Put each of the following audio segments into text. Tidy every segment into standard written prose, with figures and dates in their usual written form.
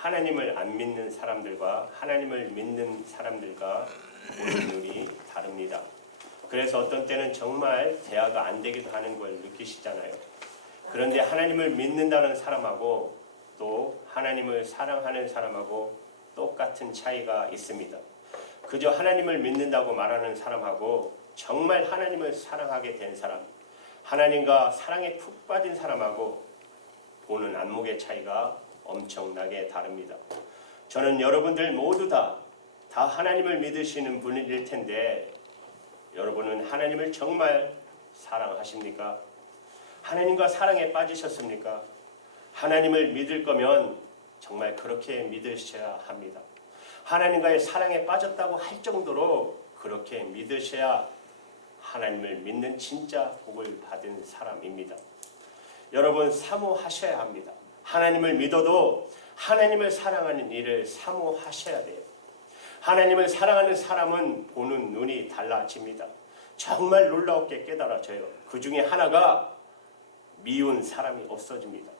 하나님을 안 믿는 사람들과 하나님을 믿는 사람들과 보는 눈이 다릅니다. 그래서 어떤 때는 정말 대화가 안 되기도 하는 걸 느끼시잖아요. 그런데 하나님을 믿는다는 사람하고 또 하나님을 사랑하는 사람하고 똑같은 차이가 있습니다. 그저 하나님을 믿는다고 말하는 사람하고 정말 하나님을 사랑하게 된 사람, 하나님과 사랑에 푹 빠진 사람하고 보는 안목의 차이가 엄청나게 다릅니다. 저는 여러분들 모두 다 하나님을 믿으시는 분일 텐데 여러분은 하나님을 정말 사랑하십니까? 하나님과 사랑에 빠지셨습니까? 하나님을 믿을 거면 정말 그렇게 믿으셔야 합니다. 하나님과의 사랑에 빠졌다고 할 정도로 그렇게 믿으셔야 하나님을 믿는 진짜 복을 받은 사람입니다. 여러분 사모하셔야 합니다. 하나님을 믿어도 하나님을 사랑하는 일을 사모하셔야 돼요. 하나님을 사랑하는 사람은 보는 눈이 달라집니다. 정말 놀라웠게 깨달아져요. 그 중에 하나가 미운 사람이 없어집니다.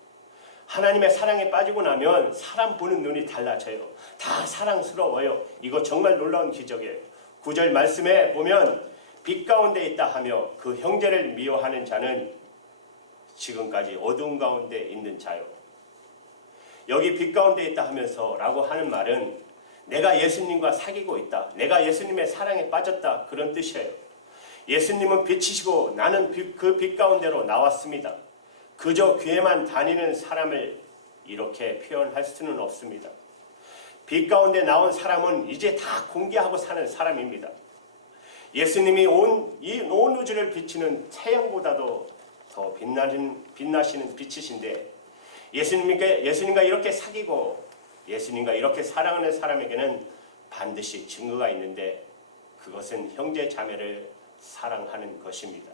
하나님의 사랑에 빠지고 나면 사람 보는 눈이 달라져요. 다 사랑스러워요. 이거 정말 놀라운 기적이에요. 9절 말씀에 보면 빛 가운데 있다 하며 그 형제를 미워하는 자는 지금까지 어두운 가운데 있는 자요. 여기 빛 가운데 있다 하면서 라고 하는 말은 내가 예수님과 사귀고 있다. 내가 예수님의 사랑에 빠졌다. 그런 뜻이에요. 예수님은 빛이시고 나는 그 빛 가운데로 나왔습니다. 그저 교회만 다니는 사람을 이렇게 표현할 수는 없습니다. 빛 가운데 나온 사람은 이제 다 공개하고 사는 사람입니다. 예수님이 이 온 우주를 비치는 태양보다도 더 빛나시는 빛이신데 예수님과 이렇게 사귀고 예수님과 이렇게 사랑하는 사람에게는 반드시 증거가 있는데 그것은 형제 자매를 사랑하는 것입니다.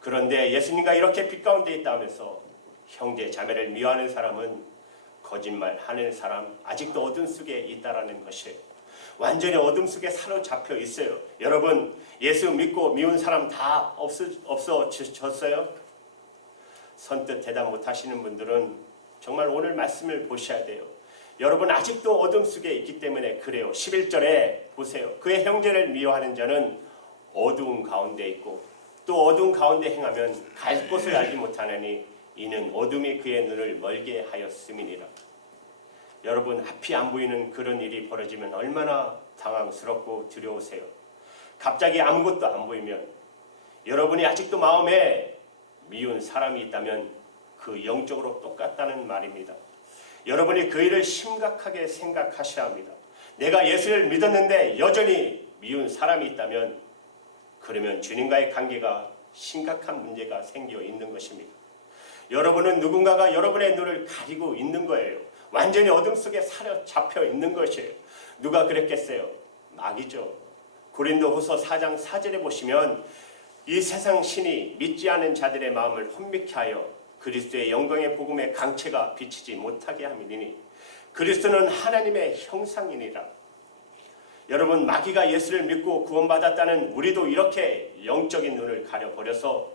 그런데 예수님과 이렇게 빛 가운데 있다 하면서 형제 자매를 미워하는 사람은 거짓말하는 사람, 아직도 어둠 속에 있다라는 것이에요. 완전히 어둠 속에 사로잡혀 있어요. 여러분 예수 믿고 미운 사람 다 없어졌어요? 선뜻 대답 못하시는 분들은 정말 오늘 말씀을 보셔야 돼요. 여러분 아직도 어둠 속에 있기 때문에 그래요. 11절에 보세요. 그의 형제를 미워하는 자는 어두운 가운데 있고 또 어두운 가운데 행하면 갈 곳을 알지 못하느니 이는 어둠이 그의 눈을 멀게 하였음이니라. 여러분 앞이 안 보이는 그런 일이 벌어지면 얼마나 당황스럽고 두려우세요. 갑자기 아무것도 안 보이면 여러분이 아직도 마음에 미운 사람이 있다면 그 영적으로 똑같다는 말입니다. 여러분이 그 일을 심각하게 생각하셔야 합니다. 내가 예수를 믿었는데 여전히 미운 사람이 있다면 그러면 주님과의 관계가 심각한 문제가 생겨 있는 것입니다. 여러분은 누군가가 여러분의 눈을 가리고 있는 거예요. 완전히 어둠 속에 사로잡혀 있는 것이에요. 누가 그랬겠어요? 마귀죠. 고린도후서 4장 4절에 보시면 이 세상 신이 믿지 않은 자들의 마음을 혼미케 하여 그리스도의 영광의 복음의 강체가 비치지 못하게 함이니 그리스도는 하나님의 형상이니라. 여러분 마귀가 예수를 믿고 구원받았다는 우리도 이렇게 영적인 눈을 가려버려서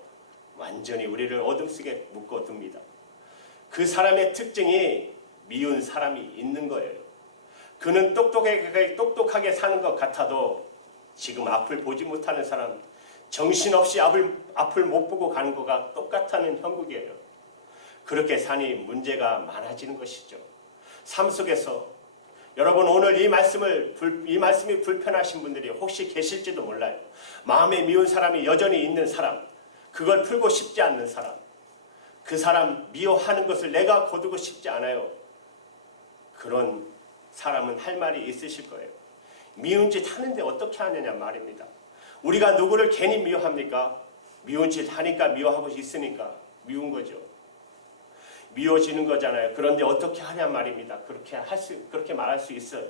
완전히 우리를 어둠 속에 묶어둡니다. 그 사람의 특징이 미운 사람이 있는 거예요. 그는 똑똑하게 사는 것 같아도 지금 앞을 보지 못하는 사람, 정신없이 앞을 못 보고 가는 것과 똑같다는 형국이에요. 그렇게 사니 문제가 많아지는 것이죠. 삶 속에서 여러분 오늘 이 말씀이 불편하신 분들이 혹시 계실지도 몰라요. 마음에 미운 사람이 여전히 있는 사람, 그걸 풀고 싶지 않는 사람, 그 사람 미워하는 것을 내가 거두고 싶지 않아요. 그런 사람은 할 말이 있으실 거예요. 미운 짓 하는데 어떻게 하느냐 말입니다. 우리가 누구를 괜히 미워합니까? 미운 짓 하니까 미워하고 있으니까 미운 거죠. 미워지는 거잖아요. 그런데 어떻게 하냐 말입니다. 그렇게 말할 수 있어요.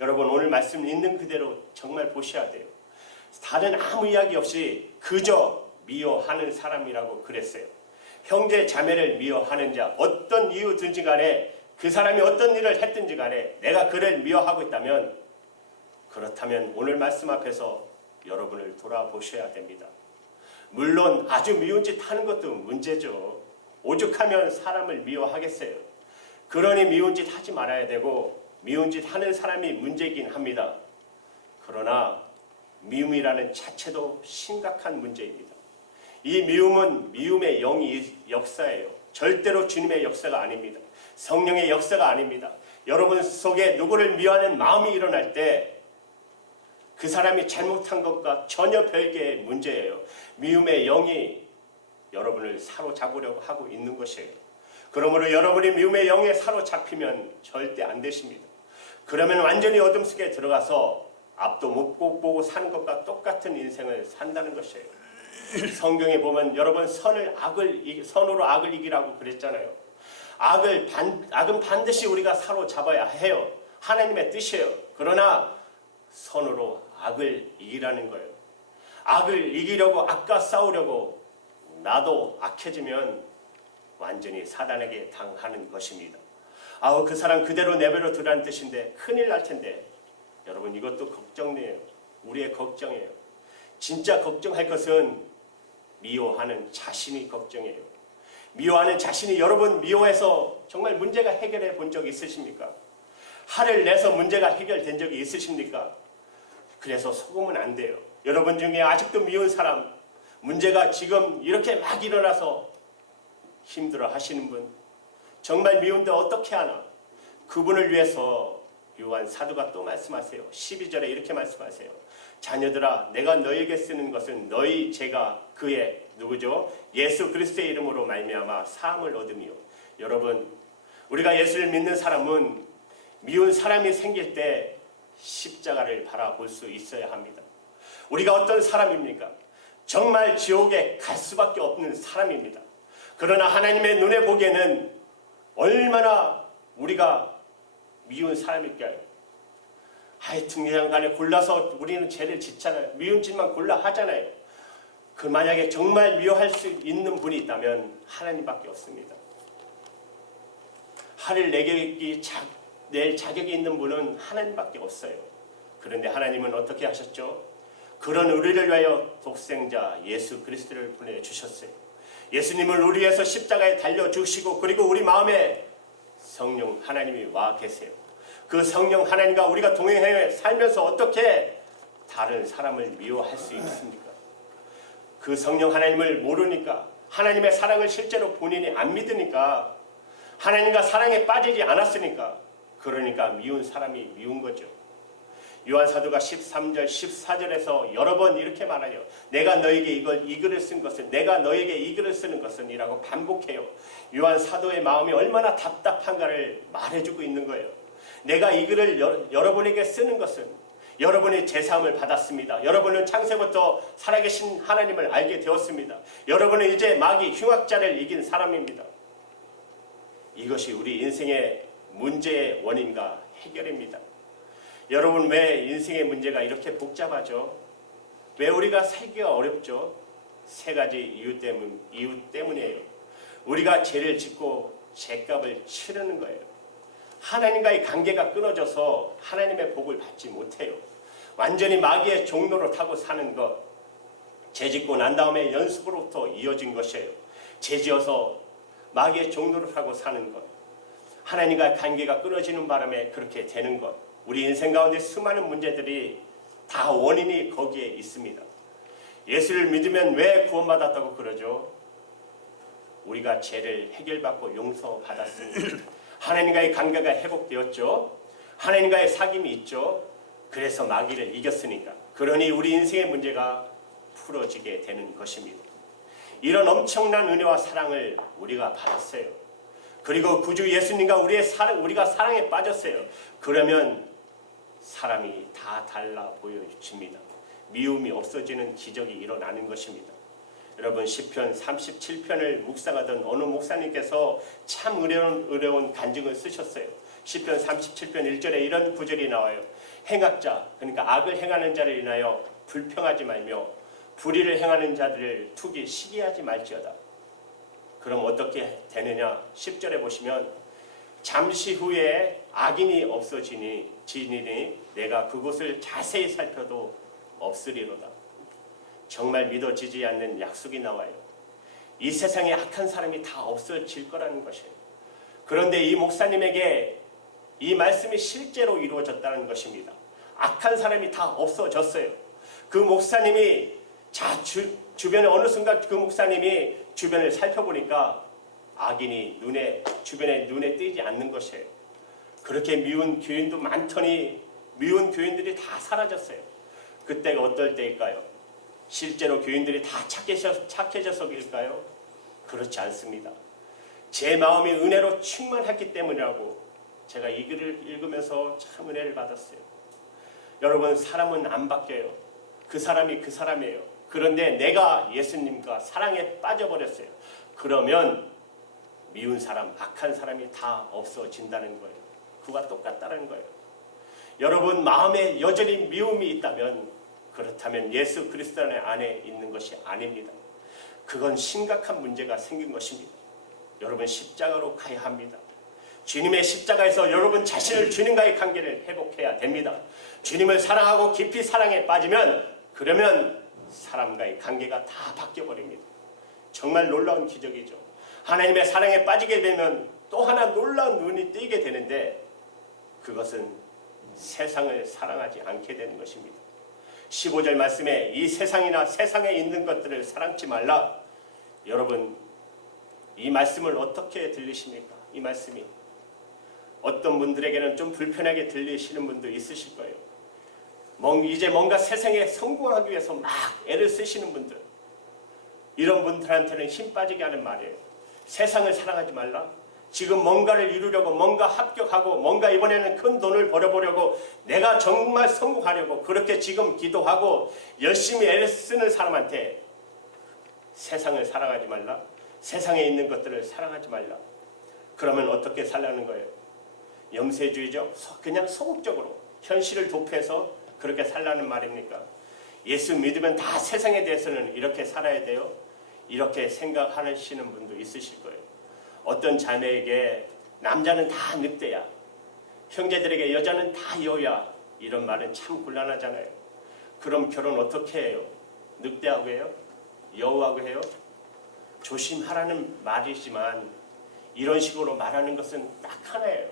여러분 오늘 말씀 있는 그대로 정말 보셔야 돼요. 다른 아무 이야기 없이 그저 미워하는 사람이라고 그랬어요. 형제 자매를 미워하는 자, 어떤 이유든지 간에 그 사람이 어떤 일을 했든지 간에 내가 그를 미워하고 있다면 그렇다면 오늘 말씀 앞에서 여러분을 돌아보셔야 됩니다. 물론 아주 미운 짓 하는 것도 문제죠. 오죽하면 사람을 미워하겠어요. 그러니 미운 짓 하지 말아야 되고 미운 짓 하는 사람이 문제이긴 합니다. 그러나 미움이라는 자체도 심각한 문제입니다. 이 미움은 미움의 영이 역사예요. 절대로 주님의 역사가 아닙니다. 성령의 역사가 아닙니다. 여러분 속에 누구를 미워하는 마음이 일어날 때 그 사람이 잘못한 것과 전혀 별개의 문제예요. 미움의 영이 여러분을 사로잡으려고 하고 있는 것이에요. 그러므로 여러분이 미움의 영에 사로잡히면 절대 안 되십니다. 그러면 완전히 어둠 속에 들어가서 앞도 못 보고 사는 것과 똑같은 인생을 산다는 것이에요. 성경에 보면 여러분 선으로 악을 이기라고 그랬잖아요. 악은 반드시 우리가 사로잡아야 해요. 하나님의 뜻이에요. 그러나 선으로 악을 이기라는 거예요. 악을 이기려고 악과 싸우려고 나도 악해지면 완전히 사단에게 당하는 것입니다. 그 사람 그대로 내버려 두라는 뜻인데 큰일 날 텐데 여러분 이것도 걱정이에요. 우리의 걱정이에요. 진짜 걱정할 것은 미워하는 자신이 걱정이에요. 미워하는 자신이 여러분 미워해서 정말 문제가 해결해 본 적이 있으십니까? 화를 내서 문제가 해결된 적이 있으십니까? 그래서 속으면 안 돼요. 여러분 중에 아직도 미운 사람, 문제가 지금 이렇게 막 일어나서 힘들어 하시는 분, 정말 미운데 어떻게 하나? 그분을 위해서 요한 사도가 또 말씀하세요. 12절에 이렇게 말씀하세요. 자녀들아, 내가 너에게 쓰는 것은 너희 죄가 그의 누구죠? 예수 그리스도의 이름으로 말미암아 사함을 얻으며. 여러분, 우리가 예수를 믿는 사람은 미운 사람이 생길 때 십자가를 바라볼 수 있어야 합니다. 우리가 어떤 사람입니까? 정말 지옥에 갈 수밖에 없는 사람입니다. 그러나 하나님의 눈에 보기에는 얼마나 우리가 미운 사람일까요? 하여튼 간에 골라서 우리는 죄를 짓잖아요. 미운 짓만 골라 하잖아요. 그 만약에 정말 미워할 수 있는 분이 있다면 하나님밖에 없습니다. 화를 낼 자격이 있는 분은 하나님밖에 없어요. 그런데 하나님은 어떻게 하셨죠? 그런 우리를 위하여 독생자 예수 그리스도를 보내주셨어요. 예수님을 우리 위해서 십자가에 달려주시고 그리고 우리 마음에 성령 하나님이 와 계세요. 그 성령 하나님과 우리가 동행해 살면서 어떻게 다른 사람을 미워할 수 있습니까? 그 성령 하나님을 모르니까, 하나님의 사랑을 실제로 본인이 안 믿으니까, 하나님과 사랑에 빠지지 않았으니까, 그러니까 미운 사람이 미운 거죠. 요한 사도가 13절 14절에서 여러 번 이렇게 말하죠. 내가 너에게 이 글을 쓴 것은, 내가 너에게 이 글을 쓰는 것은 이라고 반복해요. 요한 사도의 마음이 얼마나 답답한가를 말해주고 있는 거예요. 내가 이 글을 여러분에게 쓰는 것은 여러분이 제사함을 받았습니다. 여러분은 창세부터 살아계신 하나님을 알게 되었습니다. 여러분은 이제 마귀 흉악자를 이긴 사람입니다. 이것이 우리 인생의 문제의 원인과 해결입니다. 여러분, 왜 인생의 문제가 이렇게 복잡하죠? 왜 우리가 살기가 어렵죠? 세 가지 이유 때문이에요. 우리가 죄를 짓고 죄값을 치르는 거예요. 하나님과의 관계가 끊어져서 하나님의 복을 받지 못해요. 완전히 마귀의 종로를 타고 사는 것, 죄 짓고 난 다음에 연습으로부터 이어진 것이에요. 죄 지어서 마귀의 종로를 타고 사는 것, 하나님과의 관계가 끊어지는 바람에 그렇게 되는 것, 우리 인생 가운데 수많은 문제들이 다 원인이 거기에 있습니다. 예수를 믿으면 왜 구원받았다고 그러죠? 우리가 죄를 해결받고 용서받았습니다. 하나님과의 관계가 회복되었죠. 하나님과의 사귐이 있죠. 그래서 마귀를 이겼으니까. 그러니 우리 인생의 문제가 풀어지게 되는 것입니다. 이런 엄청난 은혜와 사랑을 우리가 받았어요. 그리고 구주 예수님과 우리가 사랑에 빠졌어요. 그러면 사람이 다 달라 보여집니다. 미움이 없어지는 기적이 일어나는 것입니다. 여러분, 시편 37편을 묵상하던 어느 목사님께서 참 어려운 간증을 쓰셨어요. 시편 37편 1절에 이런 구절이 나와요. 행악자, 그러니까 악을 행하는 자를 인하여 불평하지 말며 불의를 행하는 자들을 투기 시기하지 말지어다. 그럼 어떻게 되느냐? 10절에 보시면 잠시 후에 악인이 없어지니 내가 그곳을 자세히 살펴도 없으리로다. 정말 믿어지지 않는 약속이 나와요. 이 세상에 악한 사람이 다 없어질 거라는 것이에요. 그런데 이 목사님에게 이 말씀이 실제로 이루어졌다는 것입니다. 악한 사람이 다 없어졌어요. 그 목사님이 주변에 어느 순간 그 목사님이 주변을 살펴보니까 악인이 주변에 눈에 띄지 않는 것이에요. 그렇게 미운 교인도 많더니 미운 교인들이 다 사라졌어요. 그때가 어떨 때일까요? 실제로 교인들이 다 착해져서일까요? 그렇지 않습니다. 제 마음이 은혜로 충만했기 때문이라고 제가 이 글을 읽으면서 참 은혜를 받았어요. 여러분, 사람은 안 바뀌어요. 그 사람이 그 사람이에요. 그런데 내가 예수님과 사랑에 빠져버렸어요. 그러면 미운 사람, 악한 사람이 다 없어진다는 거예요. 그와 똑같다는 거예요. 여러분, 마음에 여전히 미움이 있다면 그렇다면 예수 그리스도 안에 있는 것이 아닙니다. 그건 심각한 문제가 생긴 것입니다. 여러분, 십자가로 가야 합니다. 주님의 십자가에서 여러분 자신을 주님과의 관계를 회복해야 됩니다. 주님을 사랑하고 깊이 사랑에 빠지면 그러면 사람과의 관계가 다 바뀌어버립니다. 정말 놀라운 기적이죠. 하나님의 사랑에 빠지게 되면 또 하나 놀라운 눈이 뜨이게 되는데 그것은 세상을 사랑하지 않게 되는 것입니다. 15절 말씀에 이 세상이나 세상에 있는 것들을 사랑치 말라. 여러분, 이 말씀을 어떻게 들리십니까? 이 말씀이 어떤 분들에게는 좀 불편하게 들리시는 분도 있으실 거예요. 이제 뭔가 세상에 성공하기 위해서 막 애를 쓰시는 분들, 이런 분들한테는 힘 빠지게 하는 말이에요. 세상을 사랑하지 말라. 지금 뭔가를 이루려고, 뭔가 합격하고, 뭔가 이번에는 큰 돈을 벌어보려고, 내가 정말 성공하려고 그렇게 지금 기도하고 열심히 애를 쓰는 사람한테 세상을 사랑하지 말라. 세상에 있는 것들을 사랑하지 말라. 그러면 어떻게 살라는 거예요? 염세주의죠. 그냥 소극적으로 현실을 도피해서 그렇게 살라는 말입니까? 예수 믿으면 다 세상에 대해서는 이렇게 살아야 돼요? 이렇게 생각하시는 분도 있으실 거예요. 어떤 자매에게 남자는 다 늑대야, 형제들에게 여자는 다 여야, 이런 말은 참 곤란하잖아요. 그럼 결혼 어떻게 해요? 늑대하고 해요? 여우하고 해요? 조심하라는 말이지만 이런 식으로 말하는 것은 딱 하나예요.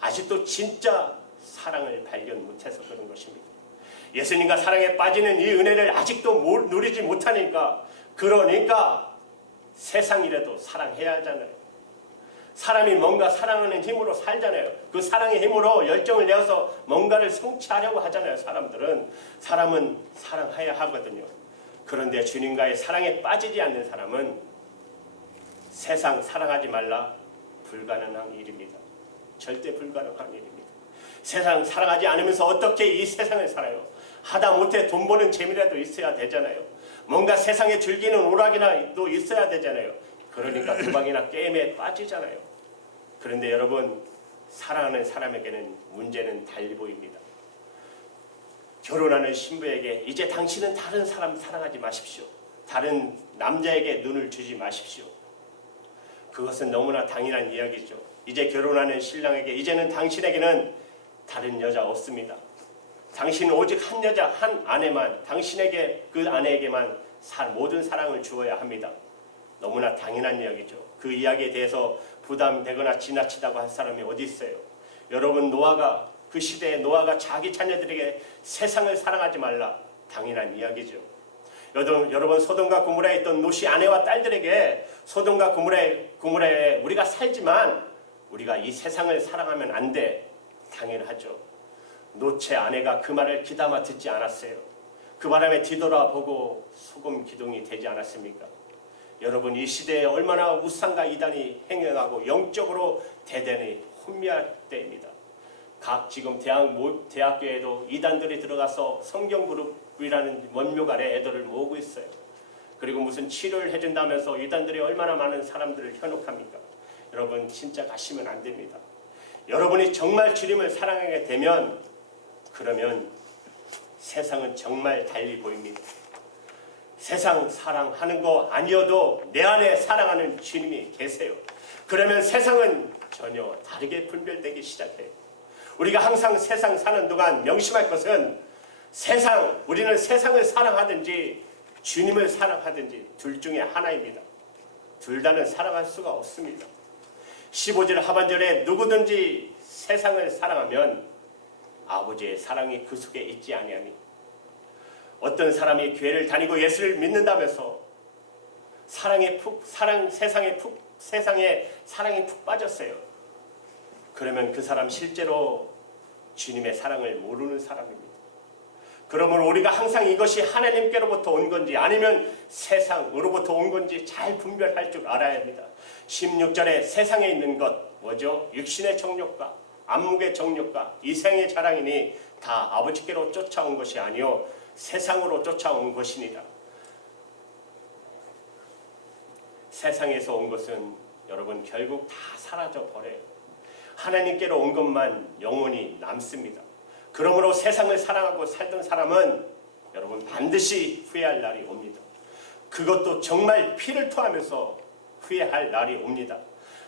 아직도 진짜 사랑을 발견 못해서 그런 것입니다. 예수님과 사랑에 빠지는 이 은혜를 아직도 누리지 못하니까, 그러니까 세상이라도 사랑해야 하잖아요. 사람이 뭔가 사랑하는 힘으로 살잖아요. 그 사랑의 힘으로 열정을 내어서 뭔가를 성취하려고 하잖아요. 사람은 사랑해야 하거든요. 그런데 주님과의 사랑에 빠지지 않는 사람은 세상 사랑하지 말라, 불가능한 일입니다. 절대 불가능한 일입니다. 세상 사랑하지 않으면서 어떻게 이 세상을 살아요? 하다못해 돈 버는 재미라도 있어야 되잖아요. 뭔가 세상에 즐기는 오락이라도 있어야 되잖아요. 그러니까 도박이나 게임에 빠지잖아요. 그런데 여러분, 사랑하는 사람에게는 문제는 달리 보입니다. 결혼하는 신부에게 이제 당신은 다른 사람 사랑하지 마십시오. 다른 남자에게 눈을 주지 마십시오. 그것은 너무나 당연한 이야기죠. 이제 결혼하는 신랑에게 이제는 당신에게는 다른 여자 없습니다. 당신은 오직 한 여자, 한 아내만, 당신에게, 그 아내에게만 모든 사랑을 주어야 합니다. 너무나 당연한 이야기죠. 그 이야기에 대해서 부담되거나 지나치다고 할 사람이 어디 있어요? 여러분, 그 시대에 노아가 자기 자녀들에게 세상을 사랑하지 말라, 당연한 이야기죠. 여러분, 소돔과 고모라에 있던 롯이 아내와 딸들에게 소돔과 고모라에 우리가 살지만 우리가 이 세상을 사랑하면 안 돼, 당연하죠. 롯의 아내가 그 말을 귀담아 듣지 않았어요. 그 바람에 뒤돌아보고 소금 기둥이 되지 않았습니까? 여러분, 이 시대에 얼마나 우상과 이단이 행해가고 영적으로 대단히 혼미할 때입니다. 지금 대학교에도 이단들이 들어가서 성경그룹이라는 원묘 아래 애들을 모으고 있어요. 그리고 무슨 치료를 해준다면서 이단들이 얼마나 많은 사람들을 현혹합니까? 여러분, 진짜 가시면 안 됩니다. 여러분이 정말 주님을 사랑하게 되면 그러면 세상은 정말 달리 보입니다. 세상 사랑하는 거 아니어도 내 안에 사랑하는 주님이 계세요. 그러면 세상은 전혀 다르게 분별되기 시작해요. 우리가 항상 세상 사는 동안 명심할 것은 우리는 세상을 사랑하든지 주님을 사랑하든지 둘 중에 하나입니다. 둘 다는 사랑할 수가 없습니다. 15절 하반절에 누구든지 세상을 사랑하면 아버지의 사랑이 그 속에 있지 아니하니. 어떤 사람이 교회를 다니고 예수를 믿는다면서 세상에 사랑이 푹 빠졌어요. 그러면 그 사람 실제로 주님의 사랑을 모르는 사람입니다. 그러므로 우리가 항상 이것이 하나님께로부터 온 건지 아니면 세상으로부터 온 건지 잘 분별할 줄 알아야 합니다. 16절에 세상에 있는 것 뭐죠? 육신의 정욕과 안목의 정욕과 이생의 자랑이니 다 아버지께로 쫓아온 것이 아니요 세상으로 쫓아온 것이니라. 세상에서 온 것은 여러분 결국 다 사라져 버려요. 하나님께로 온 것만 영원히 남습니다. 그러므로 세상을 사랑하고 살던 사람은 여러분 반드시 후회할 날이 옵니다. 그것도 정말 피를 토하면서 후회할 날이 옵니다.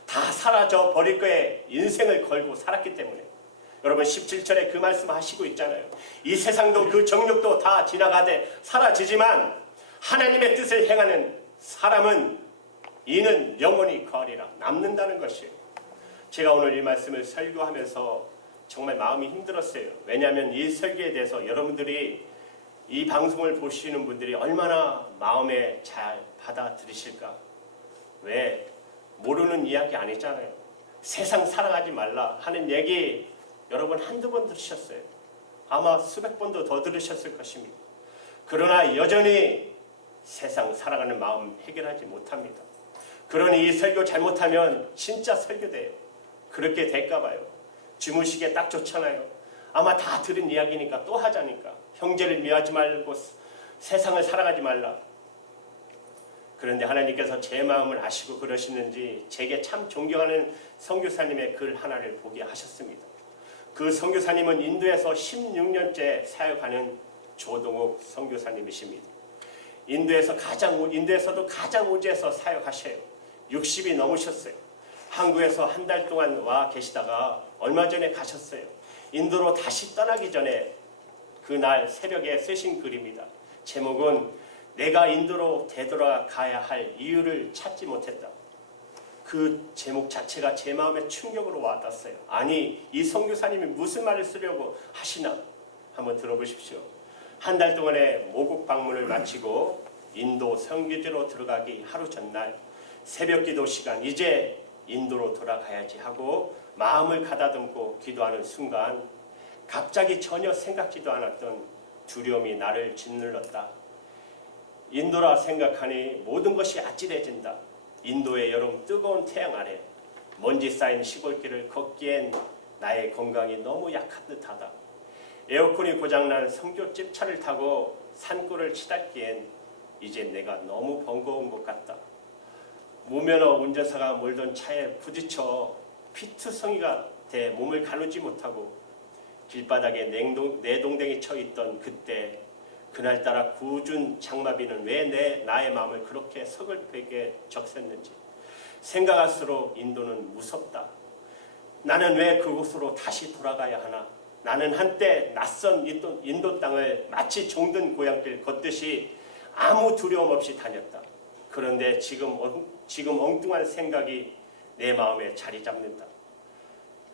다 사라져 버릴 거에 인생을 걸고 살았기 때문에. 여러분 17절에 그 말씀 하시고 있잖아요. 이 세상도 그 정욕도 다 지나가되 사라지지만 하나님의 뜻을 행하는 사람은 이는 영원히 거하리라. 남는다는 것이에요. 제가 오늘 이 말씀을 설교하면서 정말 마음이 힘들었어요. 왜냐하면 이 설교에 대해서 여러분들이 이 방송을 보시는 분들이 얼마나 마음에 잘 받아들이실까. 왜? 모르는 이야기 아니잖아요. 세상 사랑하지 말라 하는 얘기 여러분 한두 번 들으셨어요. 아마 수백 번도 더 들으셨을 것입니다. 그러나 여전히 세상 사랑하는 마음 해결하지 못합니다. 그러니 이 설교 잘못하면 진짜 설교돼요. 그렇게 될까 봐요. 주무시기에 딱 좋잖아요. 아마 다 들은 이야기니까 또 하자니까. 형제를 미워하지 말고 세상을 사랑하지 말라. 그런데 하나님께서 제 마음을 아시고 그러시는지 제게 참 존경하는 선교사님의 글 하나를 보게 하셨습니다. 그 선교사님은 인도에서 16년째 사역하는 조동욱 선교사님이십니다. 인도에서도 가장 우지에서 사역하셔요. 60이 넘으셨어요. 한국에서 한 달 동안 와 계시다가 얼마 전에 가셨어요. 인도로 다시 떠나기 전에 그날 새벽에 쓰신 글입니다. 제목은 내가 인도로 되돌아가야 할 이유를 찾지 못했다. 그 제목 자체가 제 마음에 충격으로 와닿았어요. 아니 이 선교사님이 무슨 말을 쓰려고 하시나 한번 들어보십시오. 한 달 동안의 모국 방문을 마치고 인도 선교지로 들어가기 하루 전날 새벽 기도 시간 이제 인도로 돌아가야지 하고 마음을 가다듬고 기도하는 순간 갑자기 전혀 생각지도 않았던 두려움이 나를 짓눌렀다. 인도라 생각하니 모든 것이 아찔해진다. 인도의 여름 뜨거운 태양 아래 먼지 쌓인 시골길을 걷기엔 나의 건강이 너무 약한 듯하다. 에어컨이 고장난 선교집 차를 타고 산골을 치닫기엔 이제 내가 너무 번거로운 것 같다. 무면허 운전사가 몰던 차에 부딪혀 피투성이가 돼 몸을 가누지 못하고 길바닥에 내동댕이 쳐 있던 그때 그날따라 굳은 장마비는 왜 나의 마음을 그렇게 서글프게 적셨는지 생각할수록 인도는 무섭다. 나는 왜 그곳으로 다시 돌아가야 하나. 나는 한때 낯선 인도 땅을 마치 종든 고향길 걷듯이 아무 두려움 없이 다녔다. 그런데 지금 엉뚱한 생각이 내 마음에 자리 잡는다.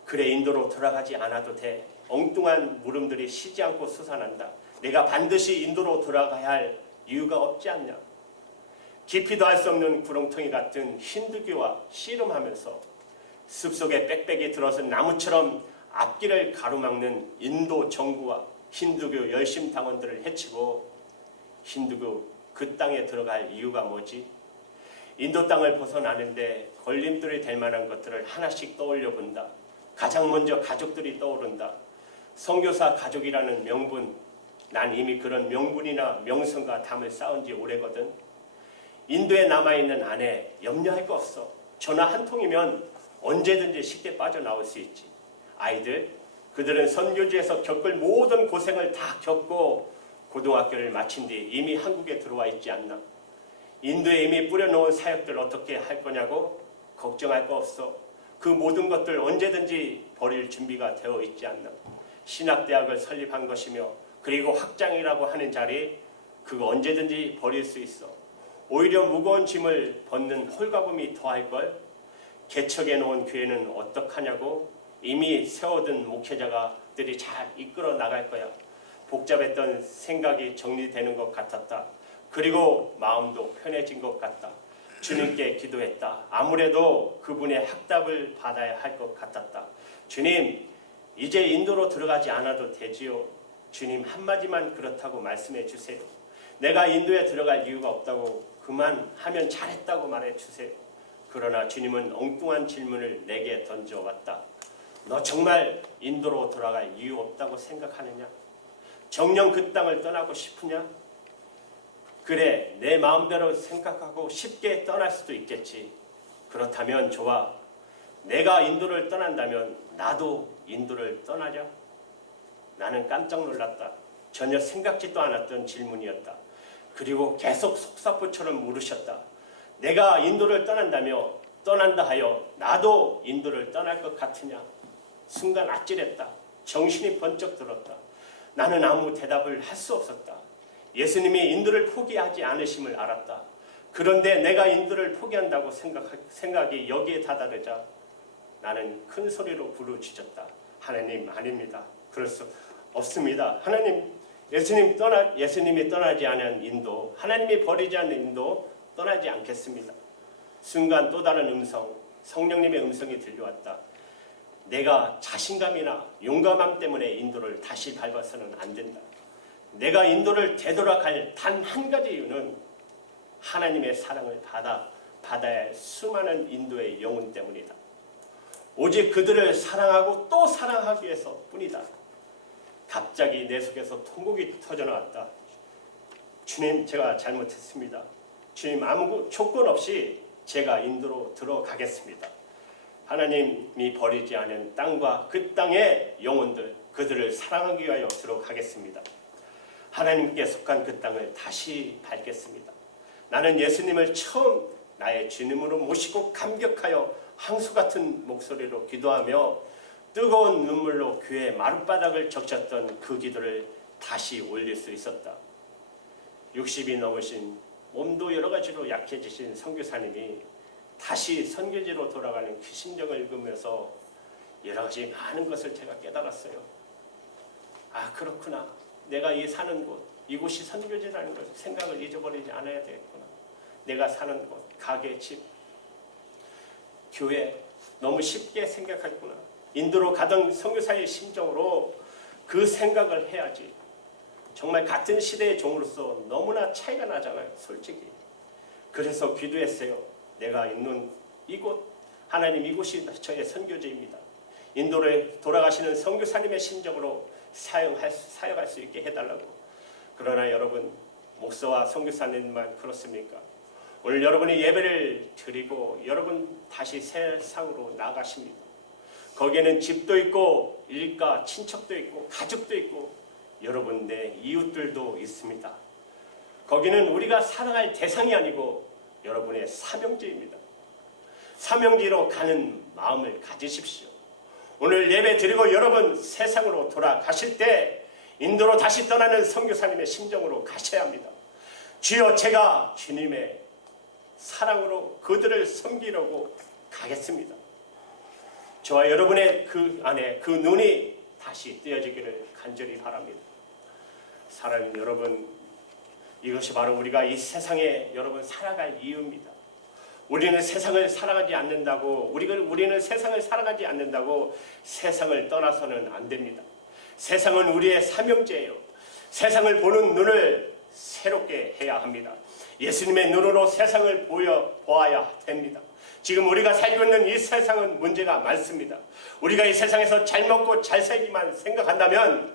그래 인도로 돌아가지 않아도 돼. 엉뚱한 물음들이 쉬지 않고 솟아난다. 내가 반드시 인도로 돌아가야 할 이유가 없지 않냐. 깊이도 할 수 없는 구렁텅이 같은 힌두교와 씨름하면서 숲속에 빽빽이 들어선 나무처럼 앞길을 가로막는 인도 정부와 힌두교 열심 당원들을 해치고 힌두교 그 땅에 들어갈 이유가 뭐지? 인도 땅을 벗어나는데 걸림돌이 될 만한 것들을 하나씩 떠올려 본다. 가장 먼저 가족들이 떠오른다. 선교사 가족이라는 명분, 난 이미 그런 명분이나 명성과 담을 쌓은 지 오래거든. 인도에 남아있는 아내 염려할 거 없어. 전화 한 통이면 언제든지 쉽게 빠져나올 수 있지. 아이들, 그들은 선교지에서 겪을 모든 고생을 다 겪고 고등학교를 마친 뒤 이미 한국에 들어와 있지 않나. 인도에 이미 뿌려놓은 사역들 어떻게 할 거냐고 걱정할 거 없어. 그 모든 것들 언제든지 버릴 준비가 되어 있지 않나. 신학대학을 설립한 것이며 그리고 학장이라고 하는 자리 그거 언제든지 버릴 수 있어. 오히려 무거운 짐을 벗는 홀가분이 더할걸. 개척해 놓은 교회는 어떡하냐고? 이미 세워둔 목회자들이 잘 이끌어 나갈 거야. 복잡했던 생각이 정리되는 것 같았다. 그리고 마음도 편해진 것 같다. 주님께 기도했다. 아무래도 그분의 학답을 받아야 할 것 같았다. 주님, 이제 인도로 들어가지 않아도 되지요. 주님, 한마디만 그렇다고 말씀해 주세요. 내가 인도에 들어갈 이유가 없다고, 그만하면 잘했다고 말해 주세요. 그러나 주님은 엉뚱한 질문을 내게 던져왔다. 너 정말 인도로 돌아갈 이유 없다고 생각하느냐? 정녕 그 땅을 떠나고 싶으냐? 그래, 내 마음대로 생각하고 쉽게 떠날 수도 있겠지. 그렇다면 좋아. 내가 인도를 떠난다면 나도 인도를 떠나랴? 나는 깜짝 놀랐다. 전혀 생각지도 않았던 질문이었다. 그리고 계속 속사포처럼 물으셨다. 내가 인도를 떠난다 하여 나도 인도를 떠날 것 같으냐? 순간 아찔했다. 정신이 번쩍 들었다. 나는 아무 대답을 할 수 없었다. 예수님이 인도를 포기하지 않으심을 알았다. 그런데 내가 인도를 포기한다고 생각이 여기에 다다르자 나는 큰 소리로 부르짖었다. 하나님, 아닙니다. 그럴 수 없습니다. 하나님, 예수님이 떠나지 않은 인도, 하나님이 버리지 않는 인도 떠나지 않겠습니다. 순간 또 다른 음성, 성령님의 음성이 들려왔다. 내가 자신감이나 용감함 때문에 인도를 다시 밟아서는 안 된다. 내가 인도를 되돌아갈 단 한 가지 이유는 하나님의 사랑을 받아야 할 수많은 인도의 영혼 때문이다. 오직 그들을 사랑하고 또 사랑하기 위해서 뿐이다. 갑자기 내 속에서 통곡이 터져나왔다. 주님, 제가 잘못했습니다. 주님, 아무 조건 없이 제가 인도로 들어가겠습니다. 하나님이 버리지 않은 땅과 그 땅의 영혼들, 그들을 사랑하기 위하여 들어가겠습니다. 하나님께 속한 그 땅을 다시 밟겠습니다. 나는 예수님을 처음 나의 주님으로 모시고 감격하여 항소 같은 목소리로 기도하며 뜨거운 눈물로 교회 마룻바닥을 적셨던 그 기도를 다시 올릴 수 있었다. 60이 넘으신 몸도 여러 가지로 약해지신 선교사님이 다시 선교지로 돌아가는 그 심정을 읽으면서 여러 가지 많은 것을 제가 깨달았어요. 아, 그렇구나. 내가 사는 곳, 이곳이 선교지라는 걸 생각을 잊어버리지 않아야 되겠구나. 내가 사는 곳, 가게, 집, 교회 너무 쉽게 생각했구나. 인도로 가던 선교사의 심정으로 그 생각을 해야지. 정말 같은 시대의 종으로서 너무나 차이가 나잖아요, 솔직히. 그래서 기도했어요. 내가 있는 이곳, 하나님, 이곳이 저의 선교지입니다. 인도로 돌아가시는 선교사님의 심정으로 사용할 수 있게 해달라고. 그러나 여러분, 목사와 선교사님만 그렇습니까? 오늘 여러분이 예배를 드리고 여러분 다시 세상으로 나가십니다. 거기에는 집도 있고 일가 친척도 있고 가족도 있고 여러분 내 이웃들도 있습니다. 거기는 우리가 살아갈 대상이 아니고 여러분의 사명지입니다. 사명지로 가는 마음을 가지십시오. 오늘 예배 드리고 여러분 세상으로 돌아가실 때 인도로 다시 떠나는 선교사님의 심정으로 가셔야 합니다. 주여, 제가 주님의 사랑으로 그들을 섬기려고 가겠습니다. 저와 여러분의 그 안에 그 눈이 다시 뜨여지기를 간절히 바랍니다. 사랑하는 여러분, 이것이 바로 우리가 이 세상에 여러분 살아갈 이유입니다. 우리는 세상을 살아가지 않는다고 우리는 세상을 살아가지 않는다고 세상을 떠나서는 안 됩니다. 세상은 우리의 사명제예요. 세상을 보는 눈을 새롭게 해야 합니다. 예수님의 눈으로 세상을 보아야 됩니다. 지금 우리가 살고 있는 이 세상은 문제가 많습니다. 우리가 이 세상에서 잘 먹고 잘 살기만 생각한다면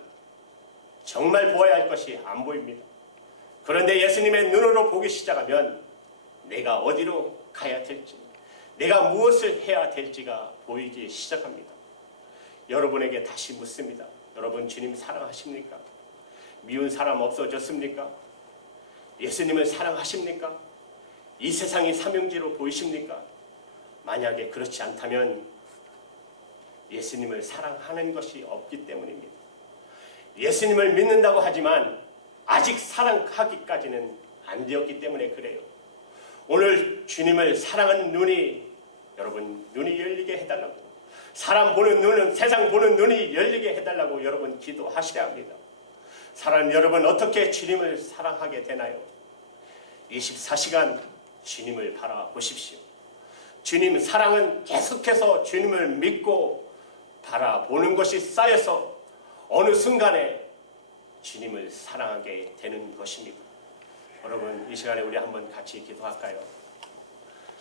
정말 보아야 할 것이 안 보입니다. 그런데 예수님의 눈으로 보기 시작하면 내가 어디로 가야 될지, 내가 무엇을 해야 될지가 보이기 시작합니다. 여러분에게 다시 묻습니다. 여러분, 주님 사랑하십니까? 미운 사람 없어졌습니까? 예수님을 사랑하십니까? 이 세상이 사명지로 보이십니까? 만약에 그렇지 않다면 예수님을 사랑하는 것이 없기 때문입니다. 예수님을 믿는다고 하지만 아직 사랑하기까지는 안 되었기 때문에 그래요. 오늘 주님을 사랑하는 눈이 여러분 눈이 열리게 해달라고, 사람 보는 눈은, 세상 보는 눈이 열리게 해달라고 여러분 기도하셔야 합니다. 사람 여러분 어떻게 주님을 사랑하게 되나요? 24시간 주님을 바라보십시오. 주님 사랑은 계속해서 주님을 믿고 바라보는 것이 쌓여서 어느 순간에 주님을 사랑하게 되는 것입니다. 여러분 이 시간에 우리 한번 같이 기도할까요?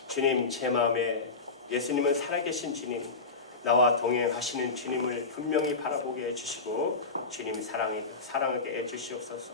주님, 제 마음에 예수님은 살아계신 주님, 나와 동행하시는 주님을 분명히 바라보게 해주시고 주님 사랑하게 해주시옵소서.